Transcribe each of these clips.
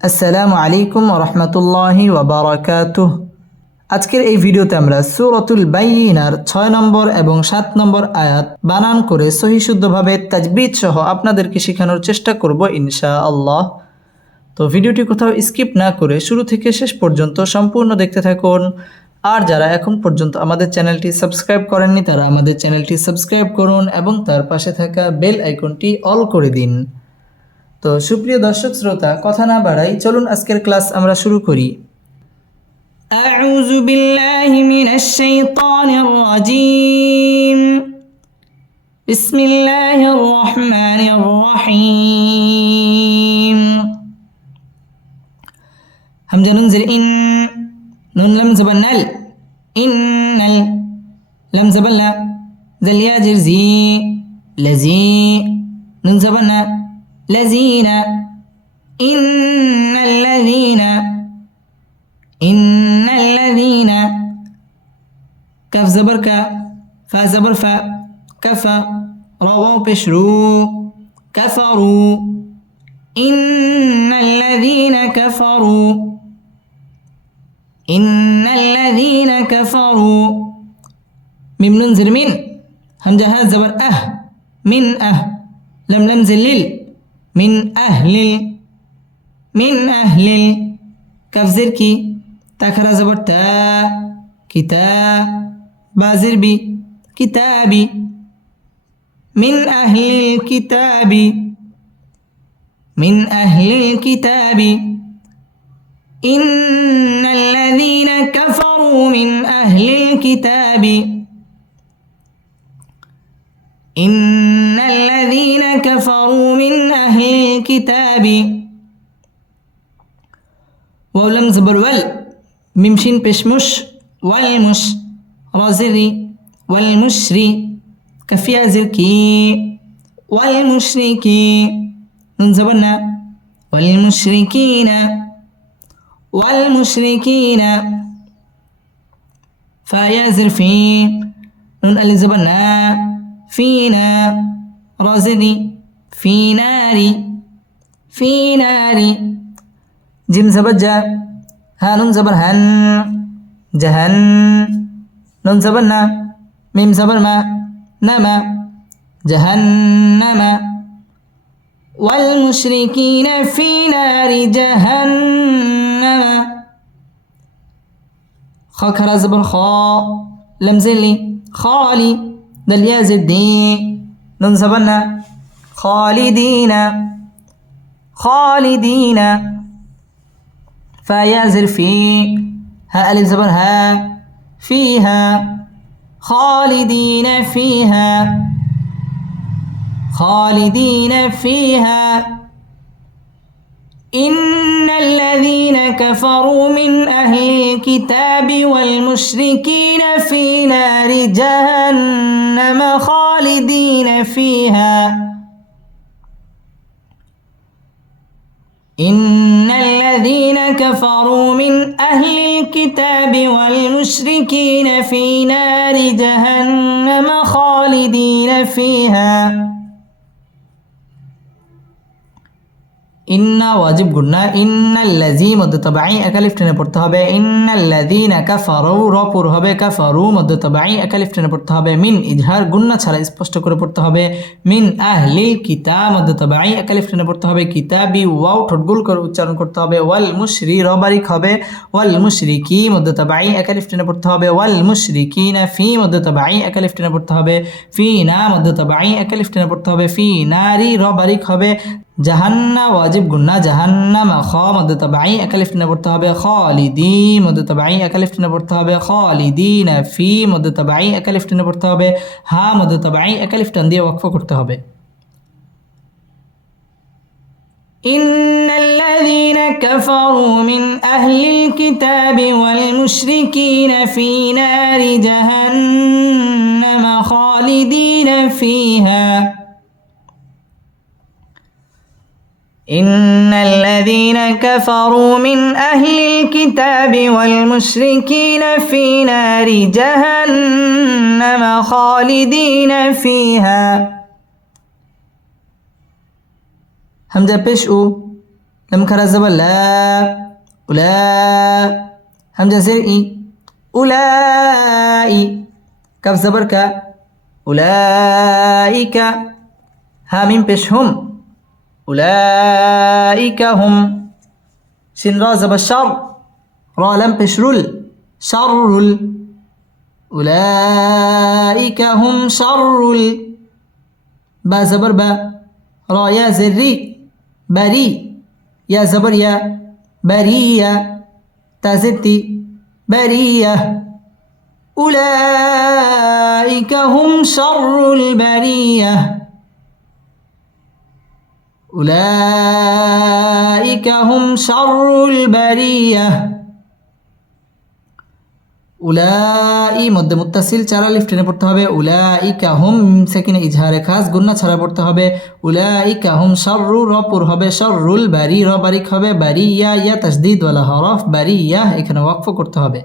আসসালামু আলাইকুম রহমতুল্লাহি ওবরাকাতুহ আজকের এই ভিডিওতে আমরা সুরতুল বাইনার ছয় নম্বর এবং সাত নম্বর আয়াত বানান করে সহি শুদ্ধভাবে তাজবিদ সহ আপনাদেরকে শেখানোর চেষ্টা করব ইনশা আল্লাহ তো ভিডিওটি কোথাও স্কিপ না করে শুরু থেকে শেষ পর্যন্ত সম্পূর্ণ দেখতে থাকুন। আর যারা এখন পর্যন্ত আমাদের চ্যানেলটি সাবস্ক্রাইব করেননি, তারা আমাদের চ্যানেলটি সাবস্ক্রাইব করুন এবং তার পাশে থাকা বেল আইকনটি অল করে দিন। তো সুপ্রিয় দর্শক শ্রোতা কথা না বাড়াই চলুন আজকের ক্লাস আমরা শুরু করি أعوذ بالله من الشيطان الرجيم بسم الله الرحمن الرحيم همزة ننزل إن نون لم زبنل إن ال لم زبنا ذل ياجر زي لزي نون زبنا لزين إن الذين إن الذين كف زبر ك فا زبر فا كفى رووا بشروا كفروا. إن الذين كفروا. إن الذين كفروا. ميم ننزل من همزة ها زبر أه من أه لم لم زلل من أهل من أهل كف زركي تاخرا زبر تا كتاب بازر بي كتابي. من أهل الكتاب. من أهل الكتاب. إن الذين كفروا من أهل الكتاب. إن الذين كفروا من أهل الكتاب. ولم زبر ول ممشين بشمش والمش رازري والمشري كفيا زركي والمشركي ننزبنا والمشركين والمشركين فيا زرفي نون الزبنا فينا رازري في ناري في ناري. جيم زبر جا ها نون زبر هن جهن. نون زبر نا ميم زبر ما نما جهنم. والمشركين في نار جهنم. خاك زبر خا لم زلي خالي دل يا زدي نون زبرنا خالدين. خالدين. فيا زر في ها ألف زبر ها فيها. خالدين فيها. خالدين فيها. إن الذين كفروا من أهل الكتاب والمشركين في نار جهنم خالدين فيها إن الذين كفروا من أهل الكتاب والمشركين في نار جهنم خالدين فيها ইন্না ওয়াজিব গুন্না ইন্নাল্লাজি মধ্য তবাই একালিফ টেনে পড়তে হবে। ইন্নাল্লাযীনা কাফারু র পুর হবে। কাফারু মধ্য তবাই একালিফ টেনে পড়তে হবে। মিন ইজহার গুন্না ছাড়া স্পষ্ট করে পড়তে হবে। মিন আহলিল কিতাব মধ্য তবাই একালিফ টেনে পড়তে হবে। কিতাবি ওয়াও ঠোঁটগুল করে উচ্চারণ করতে হবে। ওয়াল মুশরি রবারিক হবে। ওয়াল মুশরিকি মধ্য তবাই একালিফ টেনে পড়তে হবে। ওয়াল মুশরিকিনা ফি মধ্য তবাই একালিফ টেনে পড়তে হবে। ফি না মধ্য তবাই একালিফ টেনে পড়তে হবে। ফি নারি রবারিক হবে। জাহান্না ওয়াজিব গুন্না জাহান্নামা খ মধ্য তবাই একালিফ টেনে পড়তে হবে খালিদি মধ্য তবাই একালিফ টেনে পড়তে হবে খালিদিনা ফি মধ্য তবাই একালিফ টেনে পড়তে হবে হা মধ্য তবাই একালিফ টান দিয়ে ওয়াকফ করতে হবে إن الذين كفروا من أهل الكتاب والمشركين في نار جهنم خالدين فيها إن الذين كفروا من أهل الكتاب والمشركين في نار جهنم خالدين فيها. همزة بيش أو لم كرزب لا أولا همزة زرئي أولائي كف زبر كا أولئك ها من هم. أولئك هم. شن را زب الشر؟ را لم بشرل شر أولئك هم شر با زبر با. را يا زري بري. يا زبر يا برية. تازتي برية. أولئك هم شر البرية. أولئك هم شر البرية উলাই মধ্যে মুত্তাসিল চারা লিফ টেনে পড়তে হবে উলাই কাহুম সেখানে ইজহারে খাস গুন্না ছাড়া পড়তে হবে উলাই কাহুম সররু রপুর হবে সররুল বারি র বারিক হবে বারি ইয়া ইয়া তাসদিদ ওয়ালা হরফ বারি ইয়া এখানে ওয়াকফ করতে হবে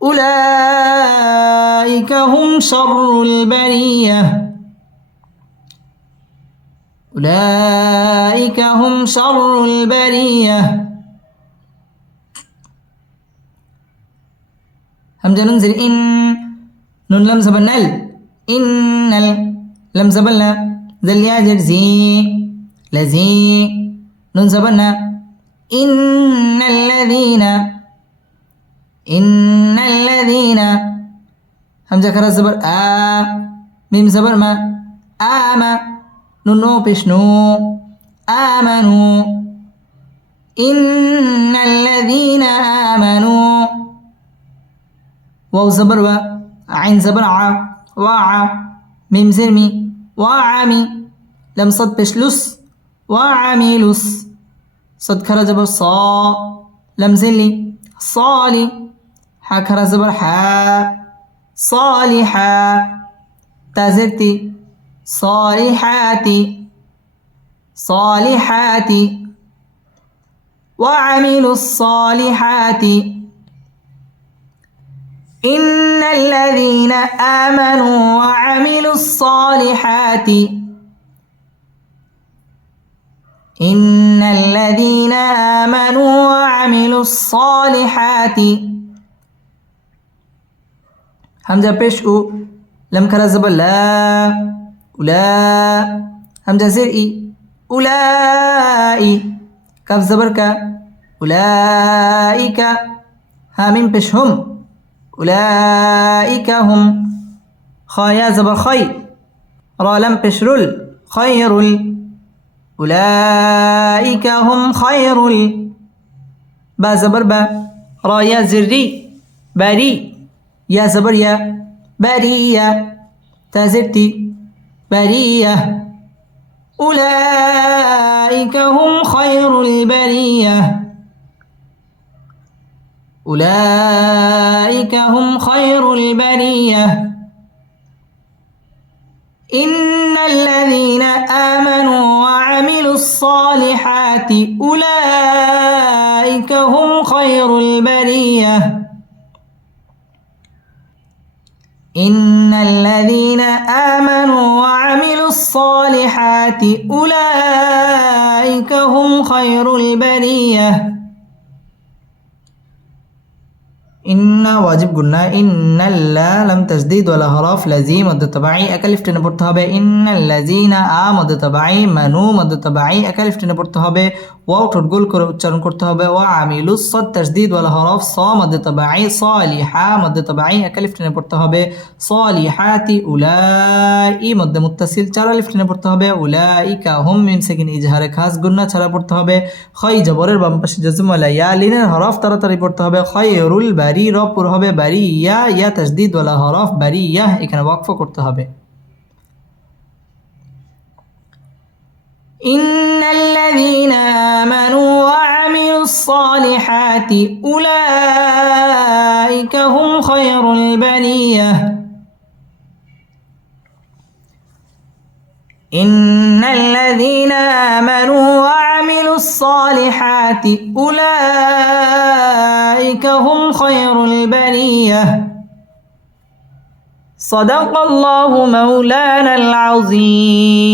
উলাইকা হুম শররুল বারিয়া أولئك هم شر البرية. همزة ننزل. إن نون لم زبل إن ال لم زبل ذل يا زي لزي. نون زبلنا إن الذين إن الذين همزة كرز زبر آ. ميم زبر ما. آما نون نو بشنو آمنوا. إن الذين آمنوا. واو زبر و عين زبر ع وع ميم زرمي وعمي لم صد بشلس وعميلس صد كرا زبر صا. لم زلي صالي. حا كرا زبر حا صالحا تازرتي صالحاتي صالحاتي وعملوا الصالحات. إن الذين آمنوا وعملوا الصالحات. إن الذين آمنوا وعملوا الصالحات. همزة بيش أو لم زبر لا أولا همزة زرئي أولئي كاف زبر كا. أولئك هامين بيش هم. أولئك هم. خايا زبر خي. را لم بشرل خير أولئك هم خير با زبر با. را يا زري بري يا زبر يا. برية تازرتي برية أولئك هم خير البرية. أولئك هم خير البرية. إن الذين آمنوا وعملوا الصالحات أولئك هم خير البرية. إن الذين آمنوا الصالحات أولئك هم خير البرية. ইন্না ওয়াজিব গুন্না ইন্নাল্লা লাম তাজদিদ ওয়ালা হরফ লাজি মধ্য তবাই একালিফ টেনে পড়তে হবে। ইন্নাল্লাজিনা আ মধ্য মানু মধ্য তবাই একালিফ টেনে পড়তে হবে। ওয়াও ঠোঁট গোল করে উচ্চারণ করতে হবে। ওয়া আমিলু সদ তাজদিদ ওয়ালা হরফ। স মধ্য তবাই সলিহা মধ্য তবাই একালিফ টেনে পড়তে হবে। সলিহাতি উলাই মধ্যে মুত্তাসিল। চার আলিফ টেনে পড়তে হবে। উলাইকা হুম মিম সেকিন ইজহারে খাস গুন্না ছাড়া পড়তে হবে। খয় জবরের বাম পাশে জজম ওয়ালা ইয়া লিনের হরফ তাড়াতাড়ি পড়তে হবে। খয়রুল বারি র পুর হবে বারি ইয়া ইয়া তাজদিদ ওয়ালা হরফ বারি ইয়া এখানে ওয়াকফ করতে হবে إن الذين آمنوا وعملوا الصالحات أولئك هم خير البرية إن الذين آمنوا وعملوا الصالحات أولئك هم خير البرية. صدق الله مولانا العظيم.